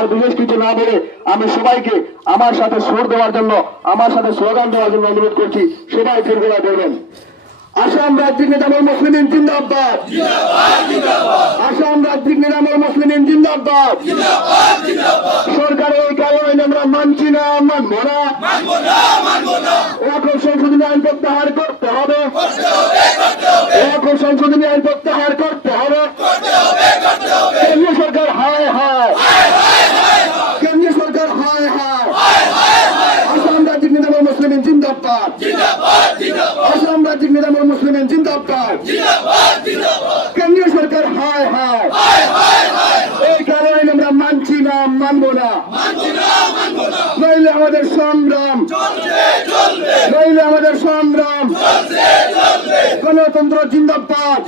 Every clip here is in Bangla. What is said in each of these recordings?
আর বিশেষ কিছু না বলে আমি সবাইকে আমার সাথে সুর দেওয়ার জন্য, আমার সাথে স্লোগান দেওয়ার জন্য অনুরোধ করছি। সবাই ফিরগুলা দেবেন। আসাম রাজ্যিক নিজামুল মুসলিমিন জিন্দাবাদ, আসাম রাজ্যিক নিজামুল মুসলিমিন জিন্দাবাদ। সরকারের এই কালো আইন আমরা মানছি না, মানবো না। ওয়াকফ সংশোধনী আইন প্রত্যাহার করতে হবে, ওয়াকফ সংশোধনী আইন প্রত্যাহার করতে হবে। কেন্দ্রীয় সরকার হায় হায়, কেন্দ্রীয় সরকার হায় হায়। আসাম রাজ্যিক নিজামুল মুসলিমিন জিন্দাবাদ, আসাম রাজ্যিক নিজামুল মুসলিমিন জিন্দাবাদ। কেন্দ্রীয় সরকার হায় হায়, এই কারণে আমরা মানছি না, মানবো না। নইলে আমাদের সংগ্রাম, নইলে আমাদের সংগ্রাম। গণতন্ত্র জিন্দাবাদ,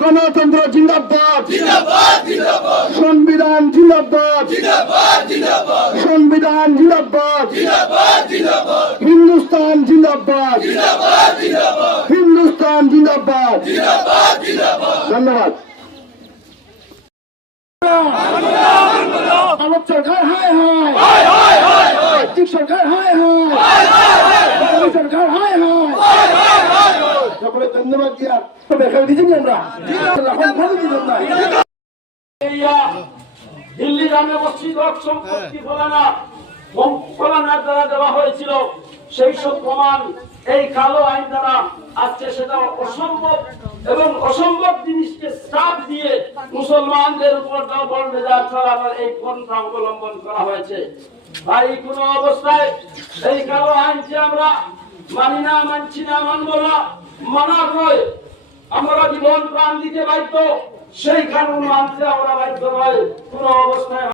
গণতন্ত্র জিন্দাবাদ, সংবিধান জিন্দাবাদ, সংবিধান জিন্দাবাদ, হিন্দুস্তান জিন্দাবাদ, হিন্দুস্তান জিন্দাবাদ। ধন্যবাদ। আলোক সরকার হায় হায়, রাজ্যিক সরকার হায় হায়, সরকার হায় হায়। সকলে ধন্যবাদ দিয়া দেখা দিচ্ছি আমরা দিল্লি জামে মসজিদ সম্পত্তি ফলানার দ্বারা দেওয়া হয়েছিল, সেই সব প্রমাণ এই কালো আইন দ্বারা আজকে সেটা অসম্ভব এবং অসম্ভব জিনিসকে চাপ দিয়ে মুসলমানদের উপর দমন মেজাজ চালানোর এই পন্থা অবলম্বন করা হয়েছে। ভাই কোন অবস্থায় এই কালো আইনকে আমরা মানি না, মানছি না, মানবো না। মানার নয়, আমরা জীবন প্রাণ দিতে বাধ্য, সেই কানুন মানতে আমরা বাধ্য নয় কোন অবস্থায়।